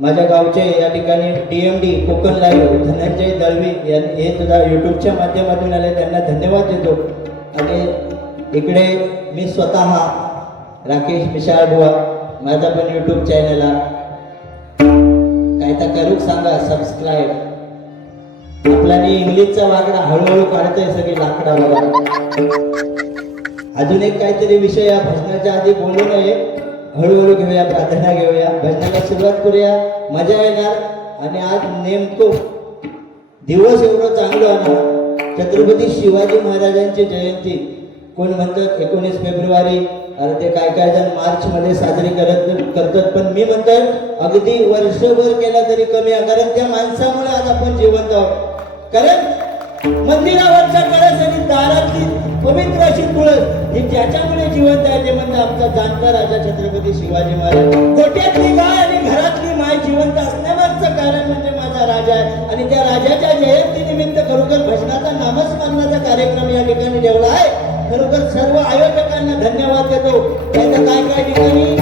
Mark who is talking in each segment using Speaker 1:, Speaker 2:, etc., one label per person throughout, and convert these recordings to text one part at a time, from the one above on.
Speaker 1: माझ्या गावचे या ठिकाणी D M D Konkan live Dhananjay Dalvi यां- हे सुद्धा यूट्यूबच्या माध्यमातून आले. त्यांना धन्यवाद देतो. आणि इकडे मी स्वतः राकेश विशाळ बुवा माझा पण यूट्यूब चॅनल आहे काय तर करूक सांगा सबस्क्राईब आपल्याने इंग्लिशचा वाकडा हळूहळू काढतोय सगळी वगैरे अजून एक काहीतरी विषय या भाषणाच्या आधी बोलू नये. हळूहळू घेऊया प्रार्थना घेऊया भजनाला सुरुवात करूया. मजा येणार. आणि आज नेमको दिवस एवढं चांगलं आहे छत्रपती शिवाजी महाराजांची जयंती. कोण म्हणतात एकोणीस फेब्रुवारी अरे ते काय काय जण मार्चमध्ये साजरी करत करतात पण मी म्हणतोय अगदी वर्षभर केला तरी कमी आहे. कारण त्या माणसामुळे आज आपण जिवंत आहोत. कारण मंदिरावरच्या कळस आणि दारातली पवित्र अशी तुळस हे ज्याच्यामुळे जिवंत आहे ते म्हणजे आमचा जाणता राजा छत्रपती शिवाजी महाराज. गोट्यातली गाय आणि घरातली माय जिवंत असण्यामागचं कारण म्हणजे माझा राजा आहे. आणि त्या राजाच्या जयंतीनिमित्त खरोखर भजनाचा नामस्मरणाचा कार्यक्रम या ठिकाणी ठेवला आहे. खरोखर सर्व आयोजकांना धन्यवाद देतो. त्याचं काय काय ठिकाणी?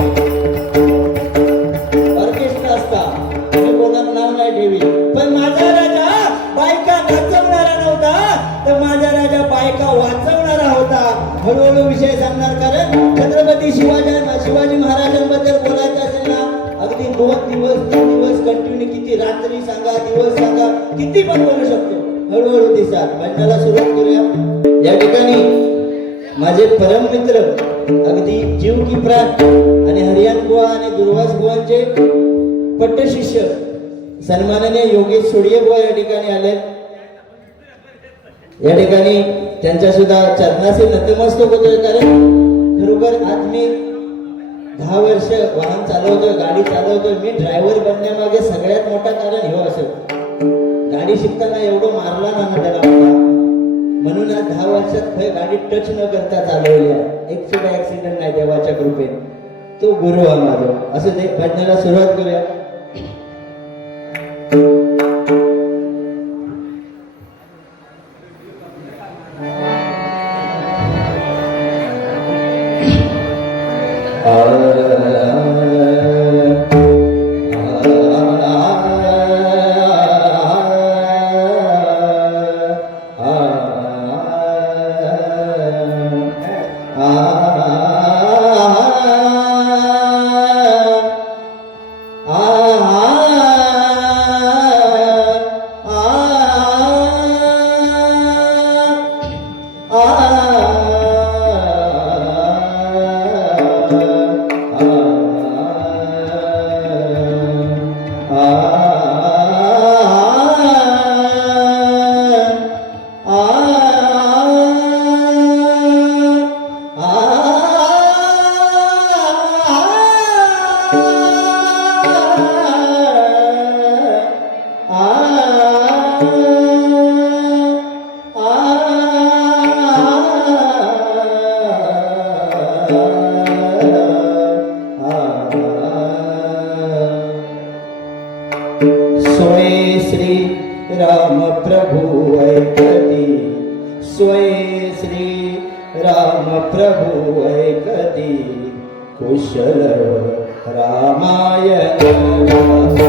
Speaker 1: सांगणार कारण छत्रपती शिवाजी शिवाजी महाराजांबद्दल बोलायचं असेल ना अगदी दोन दिवस तीन दिवस कंटिन्यू किती रात्री सांगा दिवस सांगा किती पण बोलू शकतो. हळूहळू दिसाल भजनाला सुरुवात करूया. या ठिकाणी माझे परम मित्र अगदी जीव की प्राण आणि हरियाण गोवा आणि दुर्वास बुवांचे पट्टशिष्य सन्माननीय योगेश सोडिये गोवा या ठिकाणी आले या ठिकाणी त्यांच्या सुद्धा चरणाशी नतमस्तक होतोय कारण खरोखर आज मी दहा वर्ष वाहन चालवतोय गाडी चालवतोय मी ड्रायव्हर बनण्यामागे सगळ्यात मोठा कारण हे असं. गाडी शिकताना एवढं मारला ना त्याला म्हणून आज दहा वर्षात खय गाडी टच न करता चालवली आहे. एक सुद्धा ऍक्सिडेंट नाही देवाच्या कृपेने तो गुरु आहे माझा. असं ते भजनाला सुरुवात करूया. Yeah.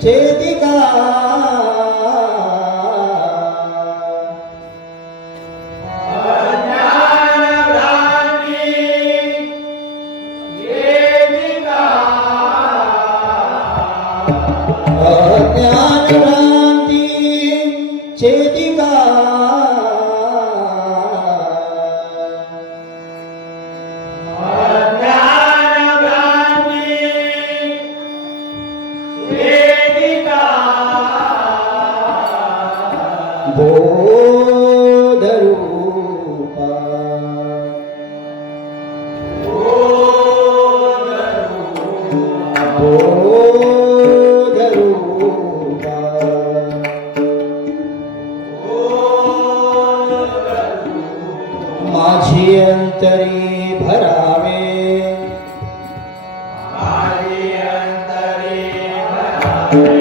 Speaker 1: 决定 Thank you.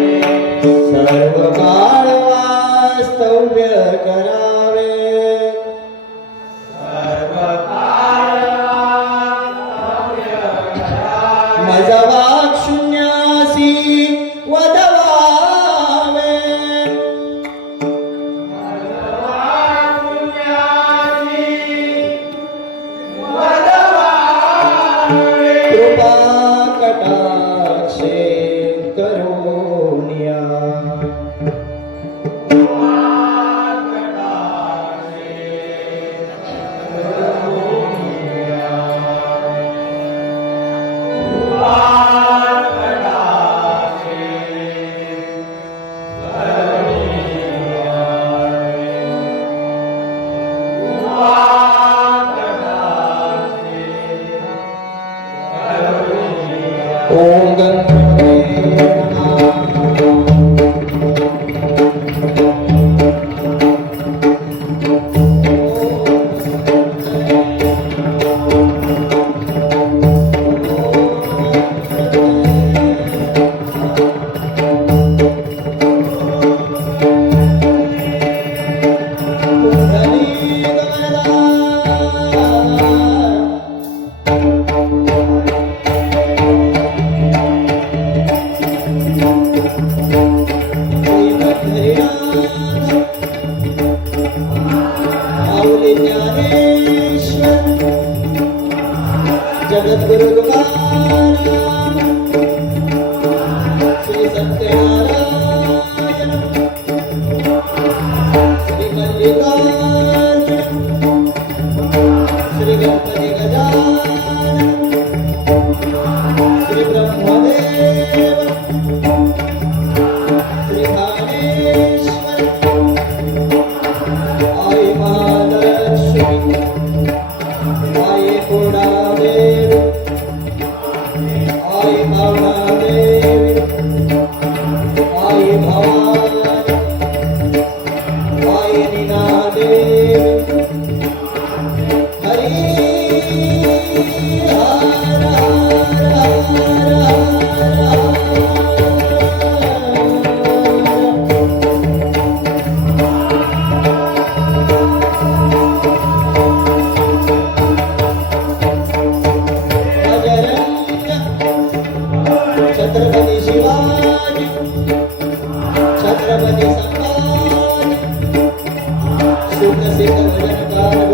Speaker 1: Chhatrapati Shivaji Chhatrapati Sambhaji सुप्रसिद्ध भजनकार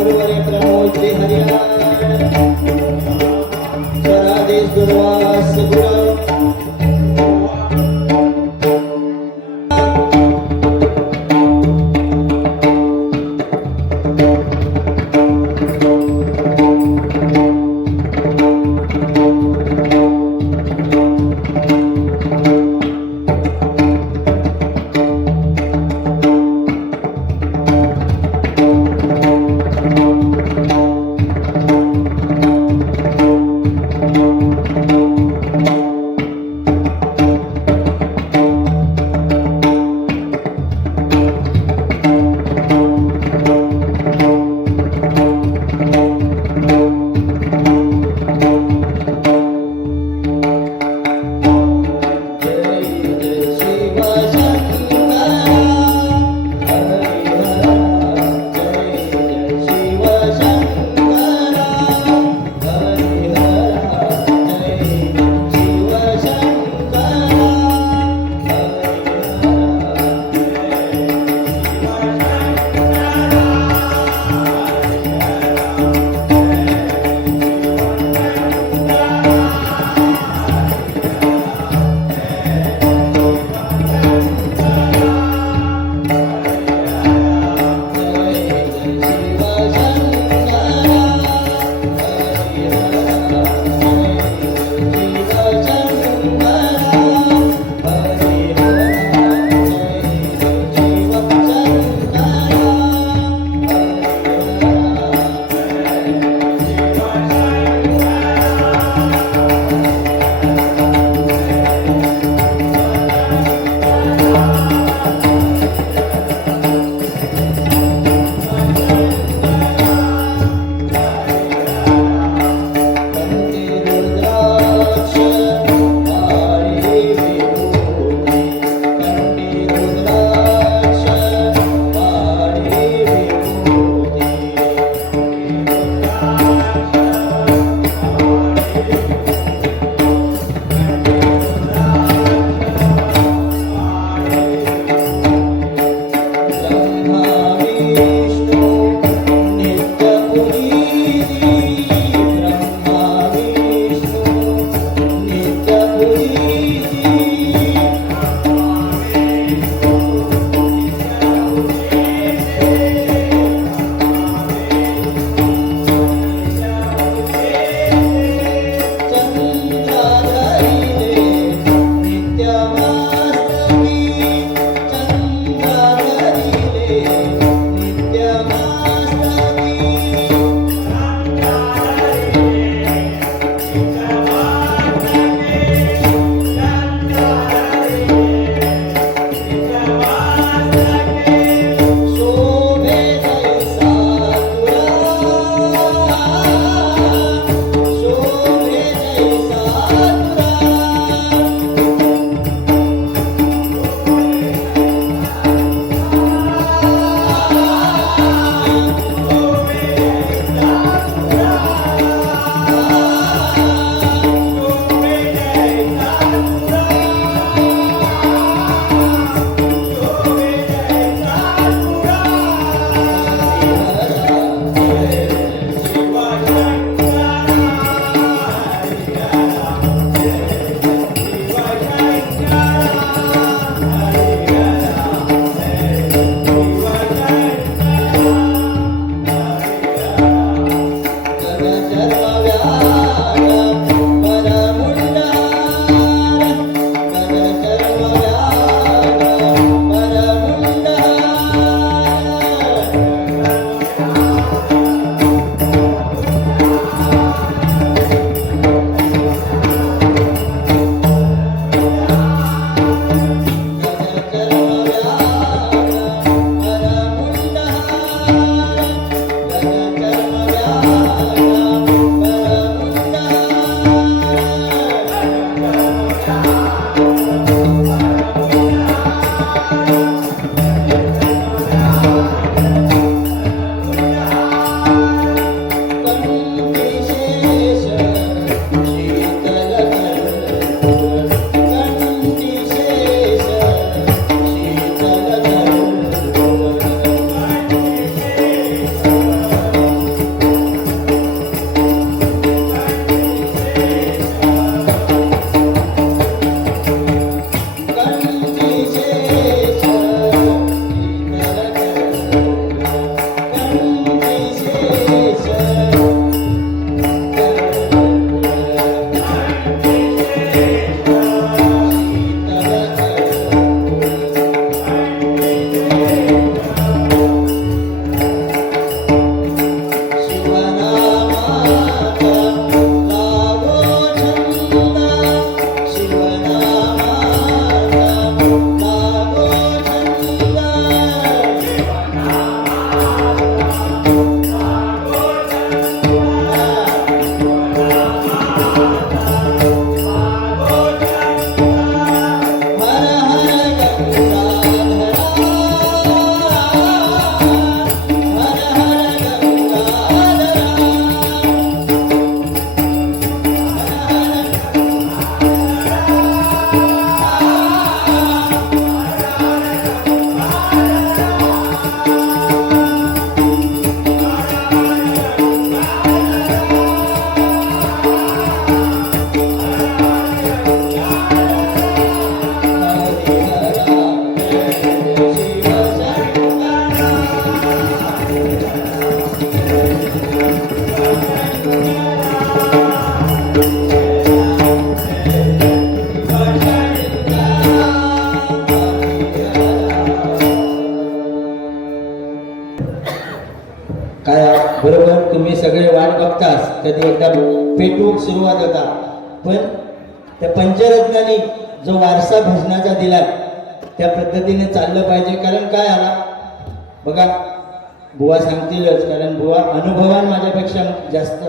Speaker 1: जास्त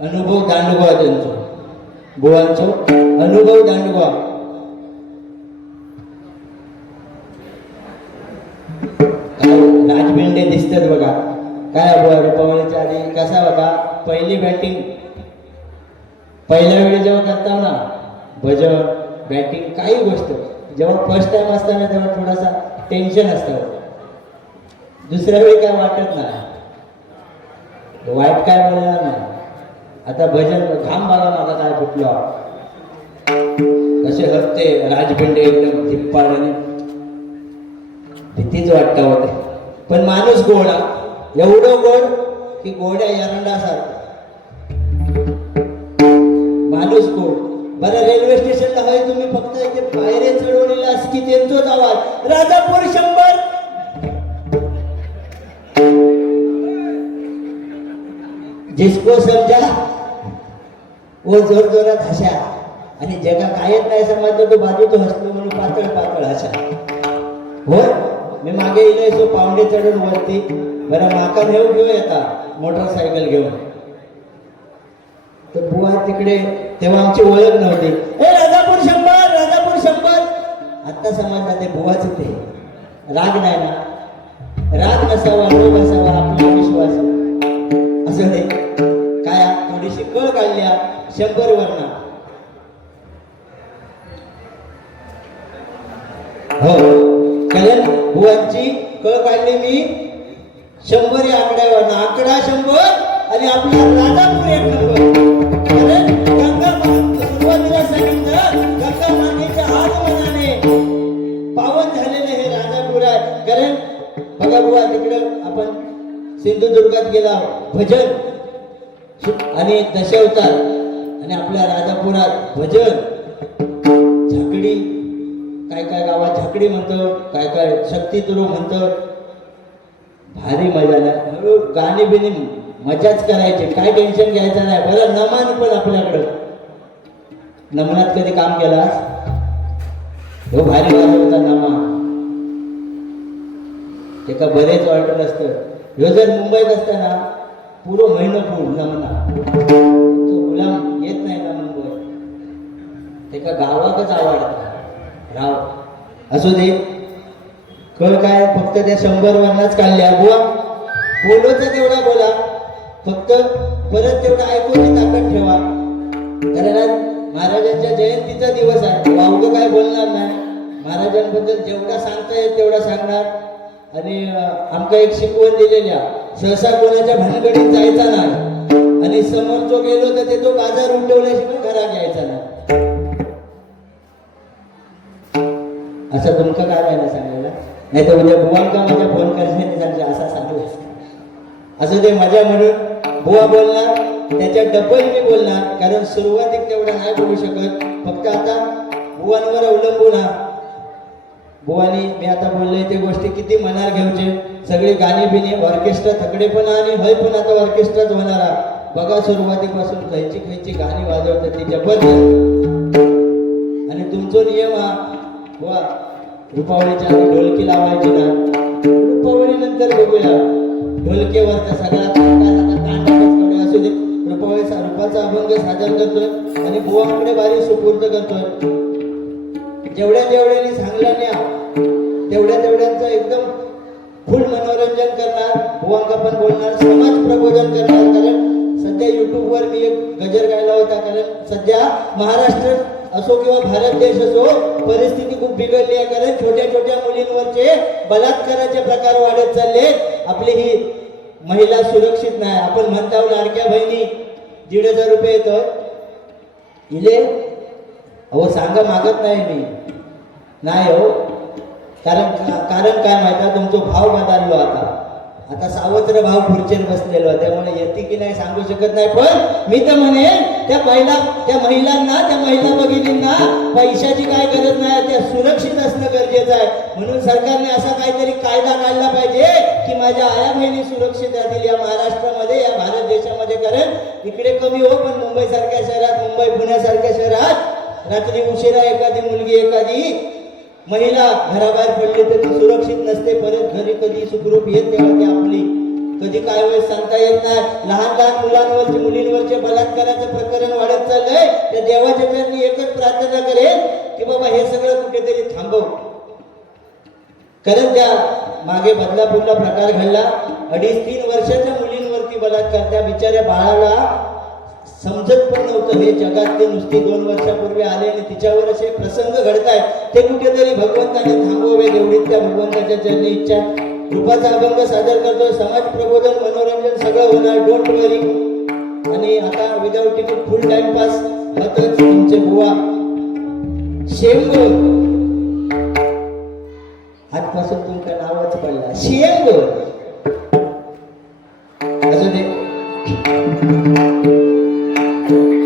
Speaker 1: अनुभव दांडगोवा त्यांचो. गोवांचो अनुभव दांडगोवा काय दिसतात बघा. काय बुवा आधी कसा बघा पहिली बॅटिंग पहिल्या वेळी जेव्हा करता ना भजन बॅटिंग काही गोष्ट. जेव्हा फर्स्ट टाइम असताना तेव्हा थोडासा टेन्शन असतं. दुसऱ्या वेळी काय वाटत नाही. वाईट काय बोलणार नाही. आता भजन घाम मला माझा काय फुटला. कसे हसते राजबिंडे एकदम धिप्पाड भीतीच वाटत होते. पण माणूस गोडा. एवढं गोड की गोड्या एरंडासारखं. माणूस गोड. बरं रेल्वे स्टेशनला हवे तुम्ही फक्त इथे पायरे चढवलेला की त्यांचोच आवाज. राजापूर शंभर! जिसको समजा वो जोर जोरात हशा आणि जगा कायच नाही समजलं तो बाजूतो हसलो म्हणून पातळ पातळ हशा होय? मी मागे येईल सो पावडे चढून वरती. बरं माका नेऊ घेऊ येता मोटरसायकल घेऊन. तर बुवा तिकडे तेव्हा आमची ओळख नव्हती. ए राजापूर शंभर राजापूर शंभर. आता समजला ते बुवाच ते. राग नाही ना. राग नसावा रोग असावा आपला विश्वास. असं नाही कळ काढल्या शंभर वर्ण हो. कारण बुवांची कळ काढली मी. शंभर या आकड्यावर आकडा शंभर आणि आपला राजापूर एक नंबर. कारण गंगा सुरुवातीला सांगितलं गंगा मातेच्या हात मनाने पावन झालेलं हे राजापूर आहे कारण बघा बुवा तिकडं आपण सिंधुदुर्गात गेला भजन. आणि दशावतार आणि आपल्या राजापुरात भजन. झाकडी. काय काय गावात झाकडी म्हणतो काय काय शक्ती तुरू भारी मजा नाही हळू गाणी बिनी मजाच करायची. काय टेन्शन घ्यायचं नाही. बरं नमान पण आपल्याकडं. नमनात कधी काम केलास हो भारी होता नमा ते बरेच ऑर्डर असतं. ह्यो जर मुंबईत असताना पुरो महिना पूर्ण नमना तो गुलाम येत नाही ना म्हणतोय ते गावाकच आवडत. राव असू दे. कळ काय फक्त त्या शंभर वरनाच काढल्या. बुवा बोलवचं तेवढा बोला. फक्त परत तेवढा ऐकून ताकद ठेवा. कारण आज महाराजांच्या जयंतीचा दिवस आहे. वावगं काय बोलणार नाही. महाराजांबद्दल जेवढा सांगता येईल तेवढा सांगणार. आणि आमका एक शिकवण दिलेली आहे. सहसा कोणाच्या भानगडीत जायचा नाही. आणि समोर जो गेलो तर ते तो बाजार उठवल्याशिवाय घरा घ्यायचा नाही. असं तुमचं काय व्हायला सांगायला? नाही तर उद्या म्हणजे बुवांका माझ्या फोन करशील सांगते असा सांगू असं ते मजा म्हणून बुवा बोलणार त्याच्या डबल मी बोलणार कारण सुरुवातीक तेवढं नाही बोलू शकत. फक्त आता बुवांवर अवलंबून हा बुवानी मी आता बोलले ते गोष्टी किती मनार घ्यायचे सगळी गाणी बिणी ऑर्केस्ट्रा थकडे पण आणि हय पण आता ऑर्केस्ट्राच होणार बघा सुरुवातीपासून खयची खयची गाणी वाजवतात ती जबरदस्त आणि तुमचा नियम हा बुवा रुपावळीच्या आधी ढोलकी लावायची ना. रुपावळी नंतर बघूया. ढोलकेवरचा सगळा तांडा असू दे. रुपावळी रूपाचा अभंग सादर करतोय. आणि बुवाकडे बारी सुपूर्द करतोय. जेवढ्या जेवढ्यांनी सांगला न्या तेवढ्या तेवढ्यांचं एकदम फुल मनोरंजन करणार बुवांका पण बोलणार समाज प्रबोधन करणार. कारण सध्या युट्यूबवर मी एक गजर गायला होता कारण सध्या महाराष्ट्र असो किंवा भारत देश असो परिस्थिती खूप बिघडली आहे. कारण छोट्या छोट्या मुलींवरचे बलात्काराचे प्रकार वाढत चालले आपली ही महिला सुरक्षित नाही. आपण म्हणता लाडक्या बहिणी दीड हजार रुपये येतं. इले अहो सांगा मागत नाही मी. नाही हो. कारण कारण काय माहिती तुमचा भाव बदललो आता. आता सावत्र भाव खुर्चीवर बसलेलो त्यामुळे येते की नाही सांगू शकत नाही. पण मी तर म्हणे त्या महिला त्या महिलांना त्या महिला भगिनींना पैशाची काय गरज नाही त्या सुरक्षित असणं गरजेचं आहे. म्हणून सरकारने असा काहीतरी कायदा काढला पाहिजे की माझ्या आया बहिणी सुरक्षित राहतील या महाराष्ट्रामध्ये या भारत देशामध्ये. कारण इकडे कमी हो पण मुंबईसारख्या शहरात मुंबई पुण्यासारख्या शहरात रात्री उशिरा एखादी मुलगी एखादी महिला घराबाहेर पडली तर ती सुरक्षित नसते. परत घरी कधी सुखरूप येत तेव्हा ती आपली? कधी काय वेळेस सांगता येत नाही. लहान लहान मुलांवरचे मुलींवरचे बलात्काराचं प्रकरण वाढत चाललंय. त्या देवाच्या चरणी एकच प्रार्थना करेन की बाबा हे सगळं कुठेतरी थांबव. कारण त्या मागे बदलापूरला प्रकार घडला. अडीच तीन वर्षाच्या मुलींवरती बलात्कार. त्या बिचाऱ्या बाळाला समजत पण नव्हतं. हे जगात ते नुसती दोन वर्षापूर्वी आले आणि तिच्यावर असे प्रसंग घडतायत. ते कुठेतरी भगवंताने थांबवावे एवढी त्या भगवंताच्या चरणी इच्छा. रूपाचा अभंग सादर करतो समाज प्रबोधन मनोरंजन सगळं होणार. डोंट वरी आणि आता विदाऊट तिकीट फुल टाइमपास होतच तुमचे बुवा. शेंगोर आजपासून तुमचं नावच पडला. शेंगोर अजून एक. Ah.